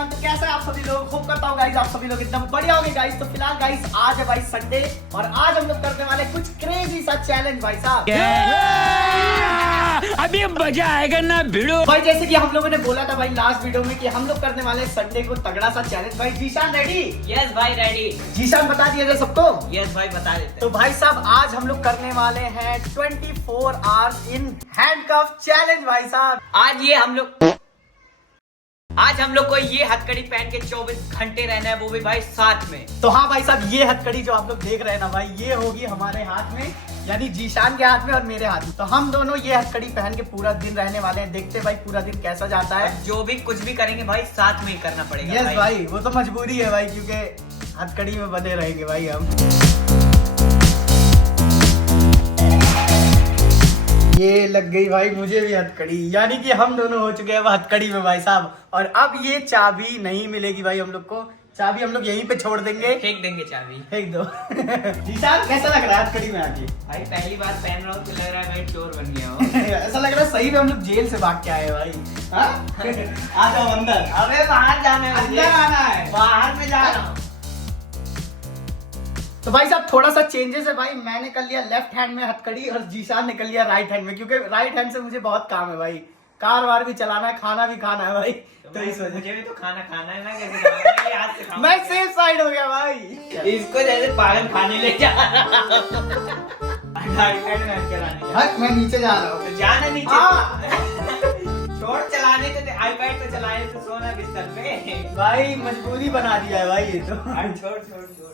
Everyone, तो कैसे हैं आप सभी लोग? होप करता हूँ गाइस आप सभी लोग एकदम बढ़िया होंगे गाइस। तो फिलहाल गाइस आज है भाई संडे और आज हम लोग करने वाले कुछ क्रेजी सा चैलेंज भाई साहब। अभी मजा आएगा ना भिड़ो भाई। जैसे कि हम लोगों ने बोला था भाई लास्ट वीडियो में कि हम लोग करने वाले संडे को तगड़ा सा चैलेंज। भाई जीशान रेडी? यस भाई रेडी। जीशान बता दिया जाए सबको? यस भाई बता देते। तो भाई साहब आज हम लोग करने वाले हैं 24 आवर्स इन हैंडकफ चैलेंज भाई साहब। आज हम लोग को ये हथकड़ी पहन के 24 घंटे रहना है, वो भी भाई साथ में। तो हाँ भाई साहब, ये हथकड़ी जो आप लोग देख रहे हैं ना भाई, ये होगी हमारे हाथ में, यानी जीशान के हाथ में और मेरे हाथ में। तो हम दोनों ये हथकड़ी पहन के पूरा दिन रहने वाले हैं। देखते हैं भाई पूरा दिन कैसा जाता है। जो भी कुछ भी करेंगे भाई साथ में ही करना पड़ेगा। यस भाई, वो तो मजबूरी है भाई, क्योंकि हथकड़ी में बने रहेंगे भाई हम। ये लग गई भाई मुझे भी हथकड़ी, यानी कि हम दोनों हो चुके हैं हथकड़ी में भाई साहब। और अब ये चाबी नहीं मिलेगी भाई हम लोग को। चाबी हम लोग यहीं पे छोड़ देंगे, फेंक देंगे चाबी, फेंक दो। जीशान कैसा लग रहा है हथकड़ी में आके? भाई पहली बार पहन रहा हूँ तो लग रहा है भाई चोर बन गया हो। ऐसा लग रहा है सही में हम लोग जेल से भाग के आए हैं भाई। हाँ? आ जाओ अंदर। अबे बाहर जाना है, अंदर आना है, बाहर में जा रहा हूँ। तो भाई साहब थोड़ा सा चेंजेस है भाई। मैंने कर लिया लेफ्ट हैंड में हथकड़ी और जीशान ने कर लिया राइट हैंड में, क्योंकि राइट हैंड से मुझे बहुत काम है भाई। कार वार भी चलाना है, खाना भी खाना है भाई। तो इस वजह मुझे भी तो खाना खाना है ना, कैसे खाना है? ये हाथ से खाऊंगा। मैं सेफ साइड हो गया भाई। इसको जैसे पागल खाने ले जा रहा हट, मैं नीचे जा रहा हूँ। तो जाना नीचे। हाँ। छोड़ चलाने तो आईपैड तो चलाए तो सोना बिस्तर पे। भाई मजबूरी बना दिया है भाई ये तो। छोड़ छोड़ छोड़।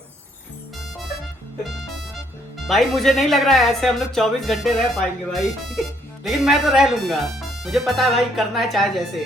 भाई मुझे नहीं लग रहा है ऐसे हम लोग 24 घंटे रह पाएंगे भाई। लेकिन मैं तो रह लूंगा, मुझे पता है भाई करना है चाहे जैसे।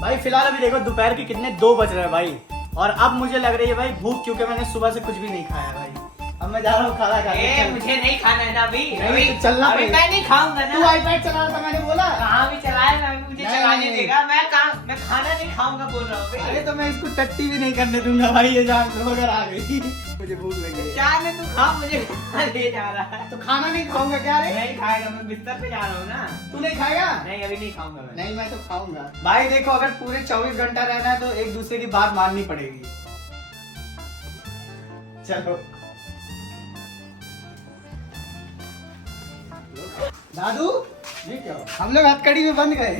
भाई फिलहाल अभी देखो दोपहर के कितने 2 बज रहे हैं भाई। और अब मुझे लग रही है भाई भूख, क्योंकि मैंने सुबह से कुछ भी नहीं खाया भाई। अब मैं जा रहा हूँ खाना खाने। मुझे नहीं खाना है ना अभी। नहीं, तो चलना अभी पड़ेगा। मैं नहीं खाऊंगा ना। तू आईपैड चला रहा था, मैंने बोला। कहाँ भी चलाएगा, अभी मुझे नहीं, चलाने नहीं। देगा। मैं खाना नहीं खाऊंगा बोल रहा हूँ। अरे तो मैं इसको टट्टी भी नहीं करने दूंगा भाई, ये जान लो अगर आ गई। मुझे भूख लगी है। चाय में तू खा, मुझे खाना ले जा रहा है। तो खाना नहीं खाऊंगा क्या रे? नहीं खाएगा, मैं बिस्तर पे जा रहा हूँ ना। तू नहीं खाएगा? नहीं अभी नहीं खाऊंगा मैं। नहीं मैं तो खाऊंगा भाई। देखो अगर पूरे 24 घंटा रहना है तो एक दूसरे की बात माननी पड़ेगी। चलो दादू, ये क्या? हम लोग हथकड़ी में बंद गए।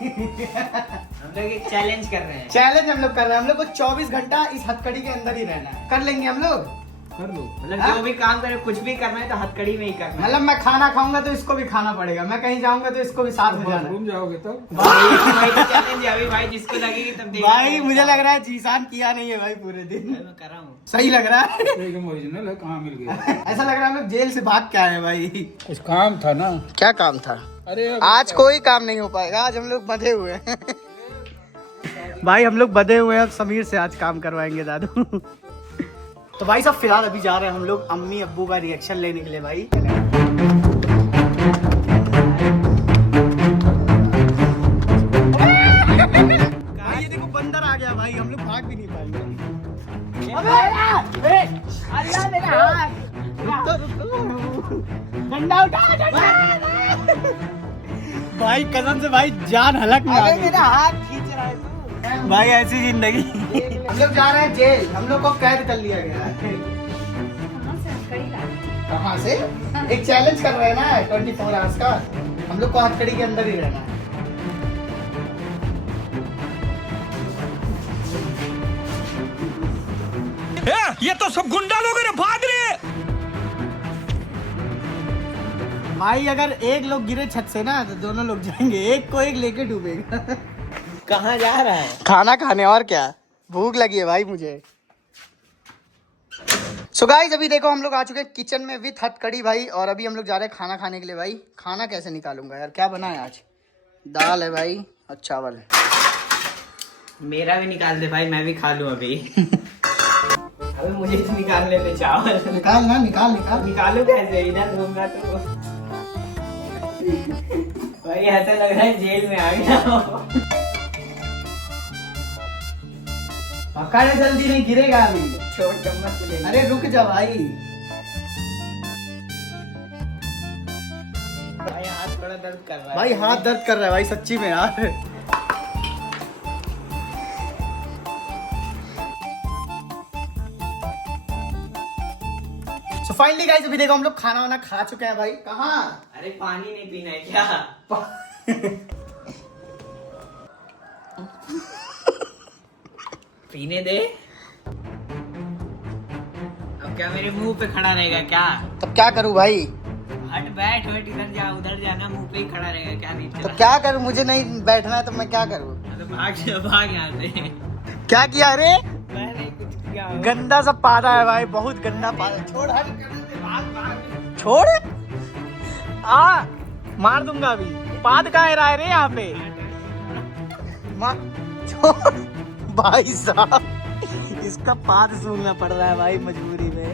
हम लोग एक चैलेंज कर रहे हैं। चैलेंज हम लोग कर रहे हैं। हम लोग को 24 घंटा इस हथकड़ी के अंदर ही रहना है। कर लेंगे हम लोग? कर लो। मतलब हाँ? जो भी काम करे, कुछ भी करना है तो हथकड़ी में ही करना है। मतलब मैं खाना खाऊंगा तो इसको भी खाना पड़ेगा, मैं कहीं जाऊंगा तो इसको भी साथ में जाना है। रूम जाओगे तब भाई तो चैलेंज है अभी भाई, जिसको लगेगी तब देखेंगे। भाई मुझे लग रहा है जीशान किया नहीं है भाई पूरे दिन। मैं कर रहा हूँ। सही लग रहा है। एकदम ओरिजिनल है, कहाँ मिल गया? ऐसा लग रहा है हम लोग जेल से भाग के आए हैं भाई। कुछ काम था ना। क्या काम था? अरे आज कोई काम नहीं हो पाएगा, आज हम लोग बंधे हुए हैं। भाई हम लोग बंधे हुए हैं, अब समीर से आज काम करवाएंगे दादू। तो भाई साहब फिलहाल अभी जा रहे हैं हम लोग अम्मी अब्बू का रिएक्शन लेने के लिए भाई। भाई ये देखो बंदर आ गया भाई, हम लोग भाग भी नहीं पाएंगे। अल्लाह मेरा हाथ। डंडा उठा। भाई कसम से भाई जान हलक में आ गई। मेरा हाथ खींच रहा है तू। भाई ऐसी जिंदगी। हम लोग जा रहे हैं जेल, हम लोग को कैद कर लिया गया है। कहाँ से? एक चैलेंज कर रहे हैं ना 24 आवर्स का, हम लोग को हथकड़ी के अंदर ही रहना है। ये तो सब गुंडा लोग हैं, भाग रहे। भाई अगर एक लोग गिरे छत से ना तो दोनों लोग जाएंगे, एक को एक लेके डूबेगा। कहाँ जा रहा है? खाना खाने, और क्या, भूख लगी है भाई मुझे। सो गाइस अभी देखो हम लोग आ चुके हैं किचन में विथ हथकड़ी भाई, और अभी हम लोग जा रहे हैं खाना खाने के लिए भाई। खाना कैसे निकालूंगा यार, क्या बना है आज? दाल है भाई और चावल। मेरा भी निकाल दे भाई, मैं भी खा लूं अभी। अबे मुझे तो निकालने पे चावल। निकाल ना, निकाल निकाल। निकालू कैसे? इधर दूंगा तो भाई ऐसा लग रहा है जेल में आ गया। पकड़ जल्दी, नहीं गिरेगा अभी। छोड़ चम्मच ले। अरे रुक जा भाई। भाई हाथ बड़ा दर्द कर रहा है भाई हाथ दर्द कर रहा है भाई सच्ची में यार। So finally guys, अभी देखो हम लोग खाना वाना खा चुके हैं भाई। कहाँ? अरे पानी नहीं पीना है क्या? पीने दे। अब क्या मेरे मुंह पे खड़ा रहेगा क्या? तब क्या करूँ भाई? हट बैठ इधर जा उधर जाना, मुंह पे ही खड़ा रहेगा क्या? नहीं तो चला क्या करूँ? मुझे नहीं बैठना है तो मैं क्या करूँ? तो भाग यहाँ से। क्या किया रे? मैंने कुछ किया हो। गंदा सा पादा है भाई, बहुत गंदा पादा। छोड़ हट, छोड़। आ मार दूंगा अभी। पाद कहाँ रहा है रे यहाँ पे? छोड़ भाई साहब, इसका पाद सूंघना पड़ रहा है भाई मजबूरी में।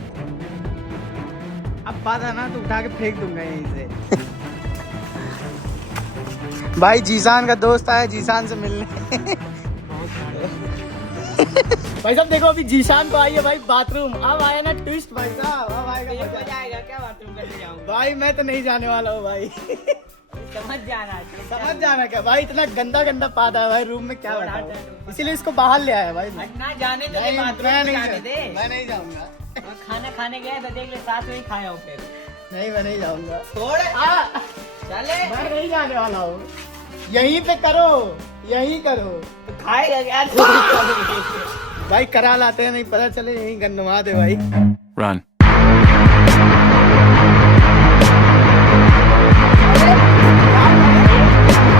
अब पादा ना तो उठा के फेंक दूंगा यहीं से। भाई जीशान का दोस्त आया जीशान से मिलने। भाई साहब देखो अभी जीशान को आई है भाई बाथरूम। अब आया ना ट्विस्ट भाई साहब, अब आएगा मजा आएगा क्या? बाथरूम करने जाऊंगा भाई। मैं तो नहीं जाने वाला हूँ भाई। समझ जाना क्या भाई? इतना गंदा गंदा पादा है भाई रूम में, क्या बताऊं? इसीलिए इसको बाहर ले आया भाई। ना जाने दे, नहीं, बाथरूम मैं में नहीं जाने दे। मैं नहीं जाऊंगा। और खाना खाने गया तो देख ले साथ में ही खाया हो फिर। नहीं मैं नहीं जाऊंगा। छोड़ चले। मैं नहीं जाने वाला हूँ। यहीं पे करो, यहीं करो। तो खाएगा क्या? भाई करा लाते हैं, नहीं पता चले यहीं गंदवा दे भाई। Run.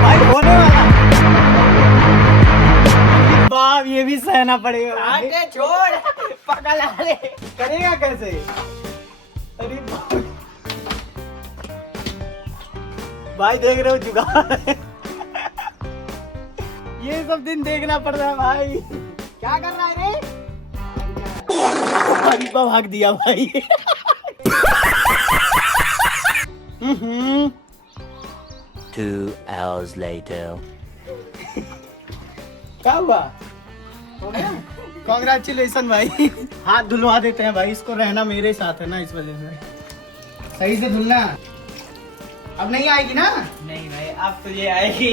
भाई होने वाला। बाप ये भी सहना पड़ेगा भाई। आगे छोड़, पकड़ ले। करेगा कैसे? अरे बाप। भाई देख रहे हो जुगाड़। ये सब दिन देखना पड़ रहा है भाई। क्या कर रहा है रे? हरीबा भाग दिया भाई। 2 hours later. क्या हुआ? कांग्रेचुलेशन भाई। हाथ धुलवा देते हैं भाई, इसको रहना मेरे साथ है ना, इस वजह से सही से धुलना। अब नहीं आएगी ना? नहीं भाई अब तुझे आएगी।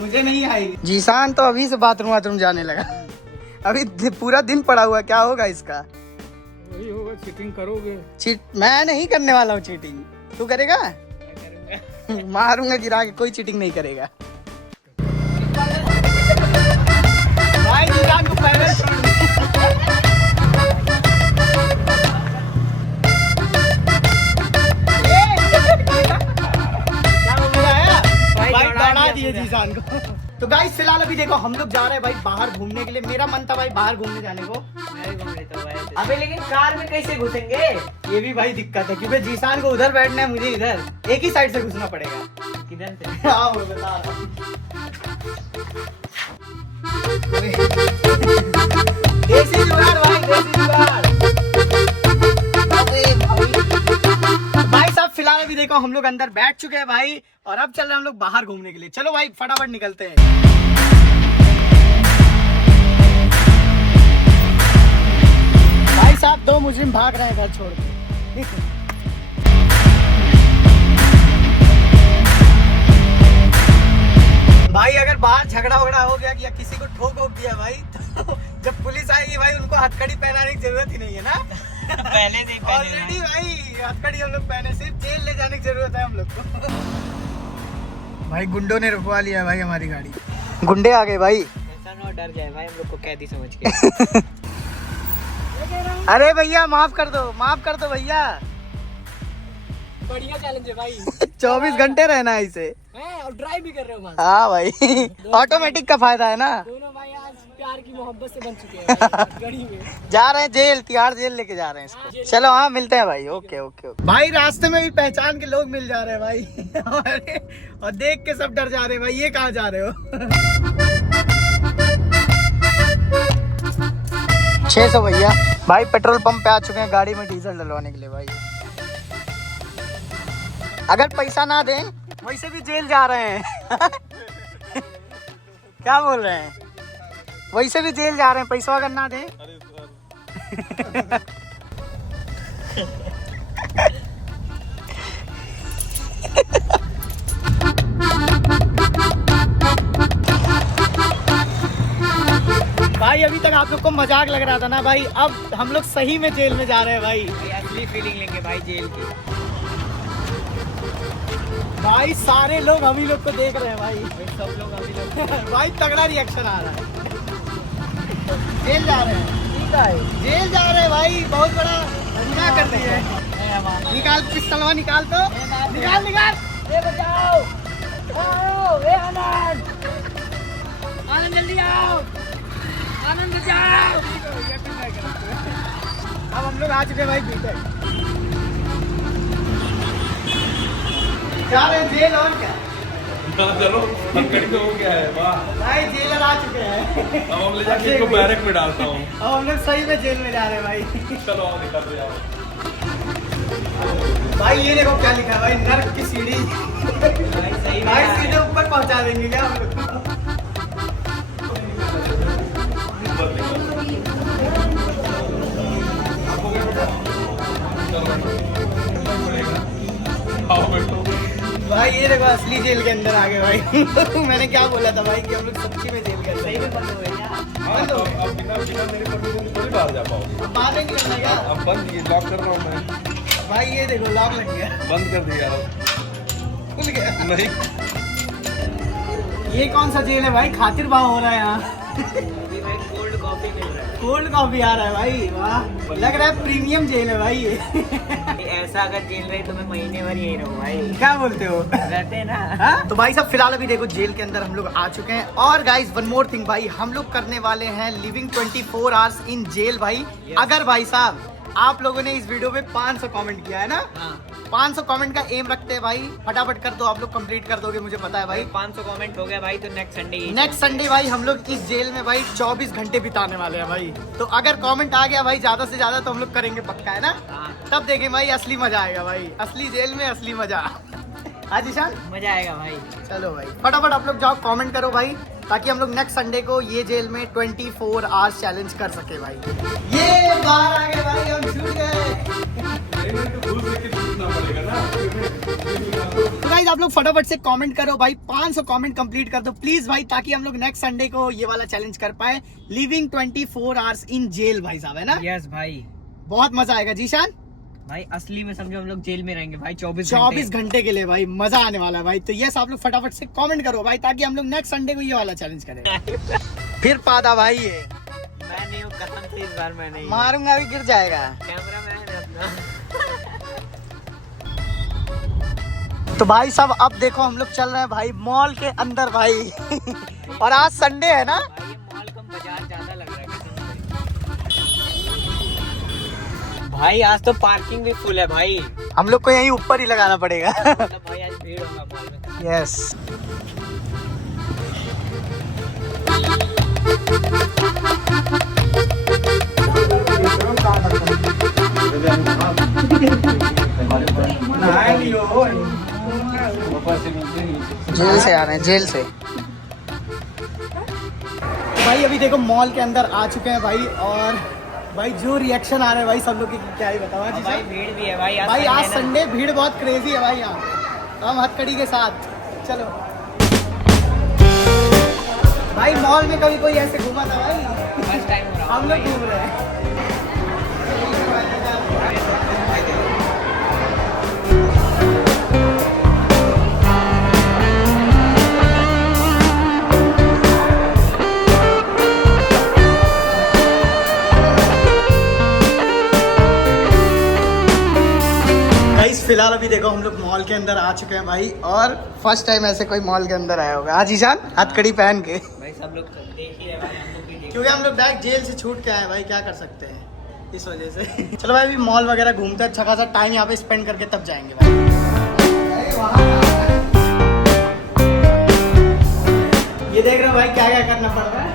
मुझे नहीं आएगी। जीशान तो अभी से बाथरूम जाने लगा। अभी पूरा दिन पड़ा हुआ, क्या होगा इसका? वही होगा, चीटिंग करोगे। मैं नहीं करने वाला हूँ चीटिंग। तू करेगा? मारूंगा गिरा के, कोई चीटिंग नहीं करेगा। भाई जीशान को पहले छोड़ दे। जीशान को। तो गाइस फिलहाल अभी देखो हम लोग जा रहे हैं भाई बाहर घूमने के लिए। मेरा मन था भाई बाहर घूमने जाने को। मैं भी घूम लेता हूँ भाई। अबे लेकिन कार में कैसे घुसेंगे? ये भी भाई दिक्कत है क्योंकि जीशान को उधर बैठना है, मुझे इधर। एक ही साइड से घुसना पड़ेगा। किधर से? हाँ वो बता रहा हूँ। देसी जुगाड़ भाई, देसी जुगाड़। भाई साहब फिलहाल अभी देखो हम लोग अंदर बैठ चुके हैं भाई, और अब चल रहे हैं हम लोग बाहर घूमने के लिए। चलो भाई फटाफट निकलते हैं। भाई साहब 2 मुस्लिम भाग रहे हैं घर छोड़ के। भाई अगर बाहर झगड़ा वगड़ा हो गया या किसी को ठोक दिया भाई, तो जब पुलिस आएगी भाई उनको हथकड़ी पहनाने की जरूरत ही नहीं है ना। पहले से ही पहने ऑलरेडी भाई हथकड़ी हम लोग पहने, सिर्फ जेल ले जाने की जरूरत है हम लोग को। भाई गुंडों ने रुकवा लिया भाई हमारी गाड़ी। गुंडे आ गए भाई। ऐसा ना डर जाए भाई हम लोग को कैदी समझ के। अरे भैया माफ कर दो भैया। बढ़िया चैलेंज है भाई। 24 घंटे रहना है इसे। और ड्राइव भी कर रहे हो। हाँ भाई ऑटोमेटिक का फायदा है ना। दोनों भाई आज प्यार की मोहब्बत से बन चुके हैं गाड़ी में। जा रहे हैं जेल, तिहाड़ जेल लेके जा रहे हैं इसको। चलो हाँ मिलते हैं भाई। Okay okay okay. भाई रास्ते में भी पहचान के लोग मिल जा रहे हैं भाई। और देख के सब डर जा रहे हैं भाई, ये कहाँ जा रहे हो? 600 भैया। भाई पेट्रोल पंप पे आ चुके हैं गाड़ी में डीजल डलवाने के लिए भाई। अगर पैसा ना दें वैसे भी जेल जा रहे हैं। क्या बोल रहे हैं? वैसे भी जेल जा रहे हैं, पैसा अगर ना दें। भाई अभी तक आप लोग को मजाक लग रहा था ना भाई, अब हम लोग सही में जेल में जा रहे हैं भाई। भाई असली फीलिंग लेंगे भाई जेल की। भाई सारे लोग हम ही लोग को देख रहे हैं भाई। सब लोग अभी लोग भाई तगड़ा रिएक्शन आ रहा है। जेल जा रहे हैं, ठीक है जेल जा रहे हैं भाई, बहुत बड़ा गुनाह कर दिए हैं। निकाल पिस्तौलवा, निकाल तो निकाल निकाल। ए बचाओ, आओ ए आनंद, आनंद जल्दी आओ, आनंद बचाओ। अब हम लोग आ चुके हैं भाई भीतर, जा रहे हैं जेल और क्या। चलो हथकड़ी तो हो गया है, वाह भाई जेलर आ चुके हैं। अब हम ले जाके इसको बैरक में डालता हूँ। अब हम लोग सही में जेल में जा रहे हैं भाई। चलो आओ निकल जाओ। भाई ये देखो क्या लिखा है भाई, नर्क की सीढ़ी। भाई सही भाई में सीधे ऊपर पहुंचा देंगे क्या हम लोग। आओ बैठो। भाई ये देखो असली जेल के अंदर आ गए भाई। मैंने क्या बोला था भाई कि हम लोग सच्ची में जेल के अंदर। सही में बंद हो गया। हाँ, तो अब बिना बिना मेरे परमिशन के थोड़ी बाहर जा पाओ। अब बाहर नहीं निकलना क्या। अब बंद, ये लॉक कर रहा हूँ मैं। भाई ये देखो लॉक लग गया, बंद कर दिया खुल गया। नहीं। ये कौन सा जेल है भाई, खातिर भाव हो रहा है यहाँ। अभी भाई कोल्ड कॉफी मिल रहा है। कोल्ड कॉफी आ रहा है भाई, वाह लग रहा है प्रीमियम जेल है भाई ये। ऐसा अगर जेल रही तो मैं महीने भर यही रहूँ भाई। क्या बोलते हो। रहते हैं ना। हाँ? तो भाई साहब फिलहाल अभी देखो जेल के अंदर हम लोग आ चुके हैं। और गाइस वन मोर थिंग भाई, हम लोग करने वाले हैं लिविंग 24 आवर्स इन जेल भाई। अगर भाई साहब आप लोगों ने इस वीडियो पे 500 कमेंट किया है ना, हाँ 500 कमेंट का एम रखते हैं भाई, फटाफट कर दो, आप लोग कंप्लीट कर दोगे मुझे पता है भाई। 500 कमेंट हो गया भाई तो नेक्स्ट संडे नेक्स्ट संडे भाई हम लोग इस जेल में भाई 24 घंटे बिताने वाले हैं भाई। तो अगर कमेंट आ गया भाई ज्यादा से ज्यादा तो हम लोग करेंगे पक्का, है ना। हाँ तब देखें भाई असली मजा आएगा भाई, असली जेल में असली मजा। हाँ जीशान मजा आएगा भाई। चलो भाई फटाफट आप लोग जाओ कमेंट करो भाई, ताकि हम लोग नेक्स्ट संडे को ये जेल में 24 आवर्स चैलेंज कर सके भाई। ये बाहर आ गए भाई, हम छूट गए। तो गाइस आप लोग फटाफट से कमेंट करो भाई, 500 कमेंट कंप्लीट कर दो प्लीज भाई, ताकि हम लोग नेक्स्ट संडे को ये वाला चैलेंज कर पाए, लिविंग 24 आवर्स इन जेल भाई साहब, है ना। यस भाई, बहुत मजा आएगा जीशान भाई असली में समझो हम लोग जेल में रहेंगे भाई 24 घंटे के लिए भाई, मजा आने वाला है भाई। तो यस आप लोग फटाफट से कमेंट करो भाई, ताकि हम लोग नेक्स्ट संडे को ये वाला चैलेंज करें। फिर पादा भाई ये मैं नहीं हूँ कसम से, इस बार मैं नहीं हूँ। मारूंगा भी गिर जाएगा। कैमरा मैन है अपना। तो भाई साहब अब देखो हम लोग चल रहे हैं भाई मॉल के अंदर भाई। और आज संडे है ना। भाई ये मॉल कम बाजार ज्यादा लग रहा है कसम से। भाई आज तो पार्किंग भी फुल है भाई। हम लोग को यहीं ऊपर ही लगाना पड़ेगा। मतलब भाई आज भीड़ होगा मॉल में। यस जेल से आ रहे हैं, जेल से। तो भाई अभी देखो मॉल के अंदर आ चुके हैं भाई, और भाई जो रिएक्शन आ रहे हैं भाई सब लोग की क्या ही बताओ और जी भाई साहब। भीड़ भी है भाई भाई आज Sunday ना। संडे भीड़ बहुत क्रेजी है भाई यहाँ, हम हथकड़ी के साथ। चलो भाई मॉल में कभी कोई ऐसे घूमा था भाई, फर्स्ट टाइम हो रहा हम लोग घूम रहे हैं। गाइस फिलहाल अभी देखो हम लोग मॉल के अंदर आ चुके हैं भाई, और फर्स्ट टाइम ऐसे कोई मॉल के अंदर आया होगा आज ईशान हथकड़ी पहन के, भाई सब लोग देख ही रहे भाई, हम लोग भी देख। क्योंकि हम लोग डायरेक्ट जेल से छूट के आए भाई, क्या कर सकते हैं इस वजह से। चलो भाई अभी मॉल वगैरह घूमते हैं, अच्छा खासा टाइम यहाँ पे स्पेंड करके तब जाएंगे भाई। ये देख रहे हो भाई क्या क्या करना पड़ रहा है।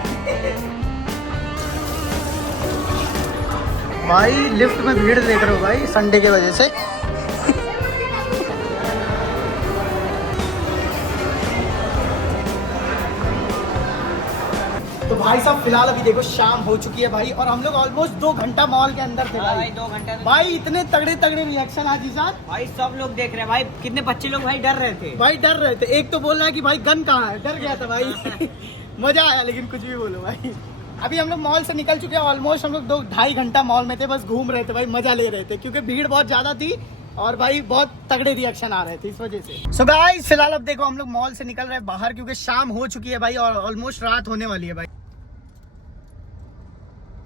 भाई लिफ्ट में भीड़ देख रहे हो भाई संडे के वजह से। तो भाई साहब फिलहाल अभी देखो शाम हो चुकी है भाई, और हम लोग ऑलमोस्ट 2 घंटा मॉल के अंदर थे हाँ भाई। भाई 2 घंटे में। भाई इतने तगड़े तगड़े रिएक्शन आज साथ भाई सब लोग देख रहे हैं भाई, कितने बच्चे लोग भाई डर रहे थे। भाई डर रहे थे, एक तो बोल रहा है कि भाई गन कहाँ है, डर गया था भाई। मजा आया लेकिन कुछ भी बोलो भाई। अभी हम लोग मॉल से निकल चुके हैं, ऑलमोस्ट हम लोग 2-2.5 घंटा मॉल में थे, बस घूम रहे थे भाई, मजा ले रहे थे क्योंकि भीड़ बहुत ज्यादा थी और भाई बहुत तगड़े रिएक्शन आ रहे थे इस वजह से। सो गाइस फिलहाल अब देखो हम लोग मॉल से निकल रहे हैं बाहर क्योंकि शाम हो चुकी है भाई और ऑलमोस्ट रात होने वाली है भाई।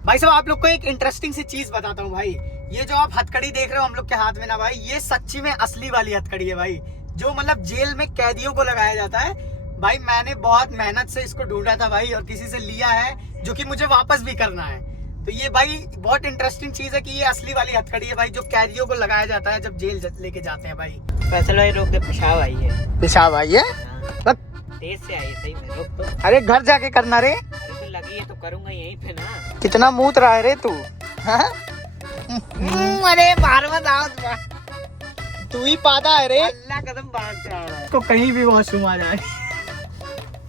भाई साहब आप लोग को एक इंटरेस्टिंग सी चीज बताता हूँ भाई, ये जो आप हथकड़ी देख रहे हो हम लोग के हाथ में ना भाई, ये सच्ची में असली वाली हथकड़ी है भाई, जो मतलब जेल में कैदियों को लगाया जाता है भाई। मैंने बहुत मेहनत से इसको ढूंढा था भाई और किसी से लिया है जो कि मुझे वापस भी करना है। तो ये भाई बहुत इंटरेस्टिंग चीज है कि ये असली वाली हथकड़ी है भाई, जो कैदियों को लगाया जाता है जब जेल लेके जाते हैं भाई। फैसल भाई रोक दे, पेशाब आई है। पेशाब आई है? तेज से आई है, सही में रोक तो। अरे घर जाके करना रे। अरे तो लगी है तो करूंगा यहीं पे ना। कितना मूत रहा है रे तू? अरे बार तू ही पादा है रे। अल्लाह कदम बाहर से आ रहा है। तो कहीं भी वॉशरूम आ जाए।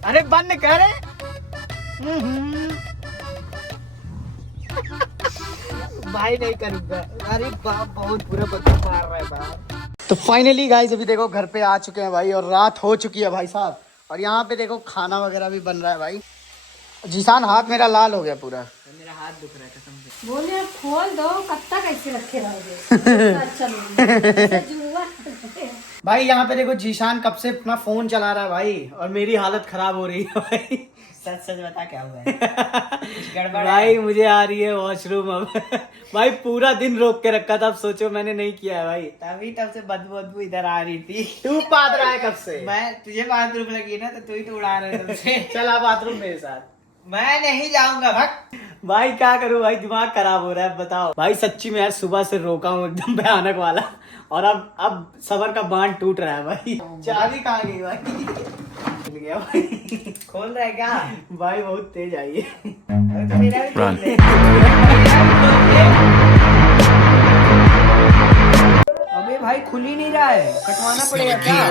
अरे बंद कर। भाई नहीं करूंगा। अरे बाप बहुत बुरा बदबू मार रहा है बाप। तो फाइनली गाइस अभी देखो घर पे आ चुके हैं भाई और रात हो चुकी है भाई साहब, और यहाँ पे देखो खाना वगैरह भी बन रहा है भाई। जीसान हाथ मेरा लाल हो गया पूरा। मेरा हाथ दुख रहा है कसम से। बोले अब खोल दो, कब तक ऐसे रखे रहोगे? अच्छा भाई यहाँ पे देखो जीशान कब से अपना फोन चला रहा है भाई और मेरी हालत खराब हो रही है भाई। सच सच बता क्या हुआ है? कुछ गड़बड़ भाई है? मुझे आ रही है वॉशरूम अब। भाई पूरा दिन रोक के रखा था, अब सोचो मैंने नहीं किया है भाई। तभी तब से बदबू इधर आ रही थी। तू पाद रहा है कब से? मैं तुझे बाथरूम लगी ना तो तू ही तो उड़ा रहे तुमसे। चला बाथरूम मेरे साथ। मैं नहीं जाऊंगा भक्त। भाई क्या करूं भाई, दिमाग खराब हो रहा है बताओ भाई। सच्ची में यार सुबह से रोका हूँ एकदम भयानक वाला, और अब सबर का बांध टूट रहा है भाई। चाबी कहाँ गई भाई? मिल गया भाई। खोल रहा है क्या? भाई बहुत तेज आई है। अरे तो मेरा भी खोल ले। अबे भाई खुल ही नहीं रहा है, कटवाना पड़ेगा क्या?